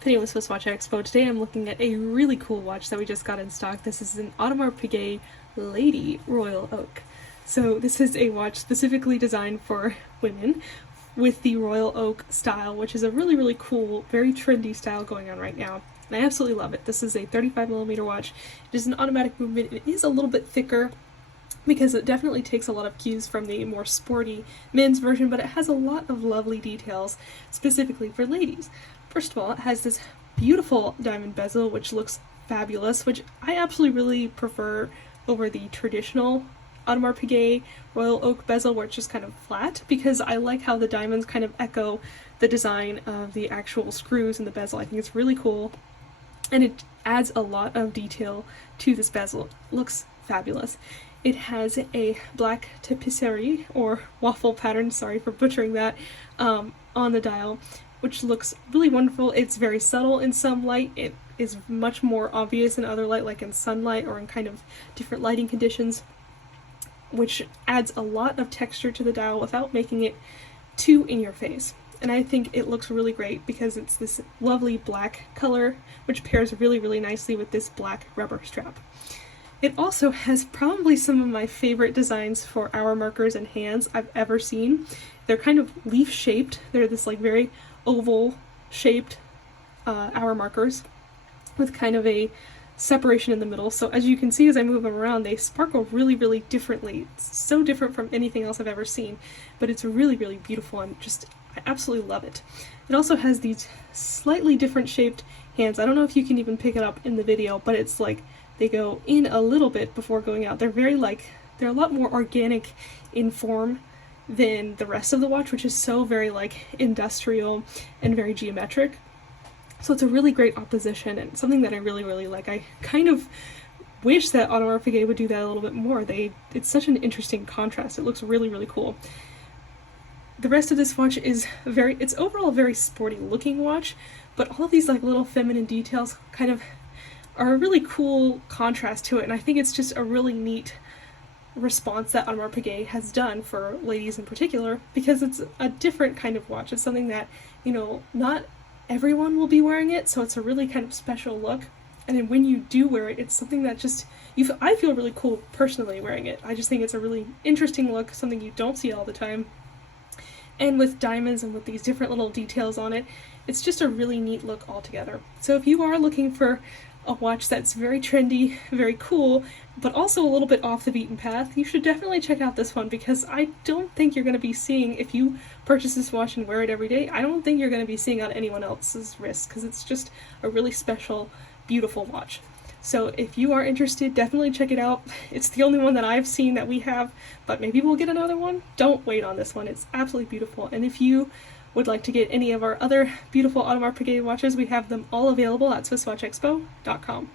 Today was SwissWatchExpo. Today I'm looking at a really cool watch that we just got in stock. This is an Audemars Piguet Lady Royal Oak. So this is a watch specifically designed for women with the Royal Oak style, which is a really cool, very trendy style going on right now. And I absolutely love it. This is a 35mm watch. It is an automatic movement. It is a little bit thicker because it definitely takes a lot of cues from the more sporty men's version, but it has a lot of lovely details specifically for ladies. First of all, it has this beautiful diamond bezel, which looks fabulous, which I absolutely really prefer over the traditional Audemars Piguet Royal Oak bezel, where it's just kind of flat, because I like how the diamonds kind of echo the design of the actual screws in the bezel. I think it's really cool, and it adds a lot of detail to this bezel. It looks fabulous. It has a Black Tapisserie, or waffle pattern, sorry for butchering that, on the dial, which looks really wonderful. It's very subtle in some light. It is much more obvious in other light, like in sunlight or in kind of different lighting conditions, which adds a lot of texture to the dial without making it too in your face. And I think it looks really great because it's this lovely black color, which pairs really nicely with this black rubber strap. It also has probably some of my favorite designs for hour markers and hands I've ever seen. They're kind of leaf shaped. They're this like very oval shaped hour markers with kind of a separation in the middle. So as you can see, as I move them around, they sparkle really differently. It's so different from anything else I've ever seen, but it's really beautiful, and I absolutely love it. It also has these slightly different shaped hands. I don't know if you can even pick it up in the video, but it's like they go in a little bit before going out. They're a lot more organic in form than the rest of the watch, which is so very like industrial and very geometric. So it's a really great opposition and something that I really like. I kind of wish that Audemars Piguet would do that a little bit more. It's such an interesting contrast. It looks really cool. The rest of this watch is it's overall a very sporty looking watch, but all of these like little feminine details kind of are a really cool contrast to it, and I think it's just a really neat response that Audemars Piguet has done for ladies in particular, because it's a different kind of watch. It's something that, you know, not everyone will be wearing it, so it's a really kind of special look. And then when you do wear it, it's something that just I feel really cool personally wearing it. I just think it's a really interesting look, something you don't see all the time. And with diamonds and with these different little details on it, it's just a really neat look altogether. So if you are looking for a watch that's very trendy, very cool, but also a little bit off the beaten path, you should definitely check out this one, because I don't think you're going to be seeing, if you purchase this watch and wear it every day, I don't think you're going to be seeing on anyone else's wrist, because it's just a really special, beautiful watch. So if you are interested, definitely check it out. It's the only one that I've seen that we have, but maybe we'll get another one. Don't wait on this one. It's absolutely beautiful. And if you would like to get any of our other beautiful Audemars Piguet watches, we have them all available at SwissWatchExpo.com.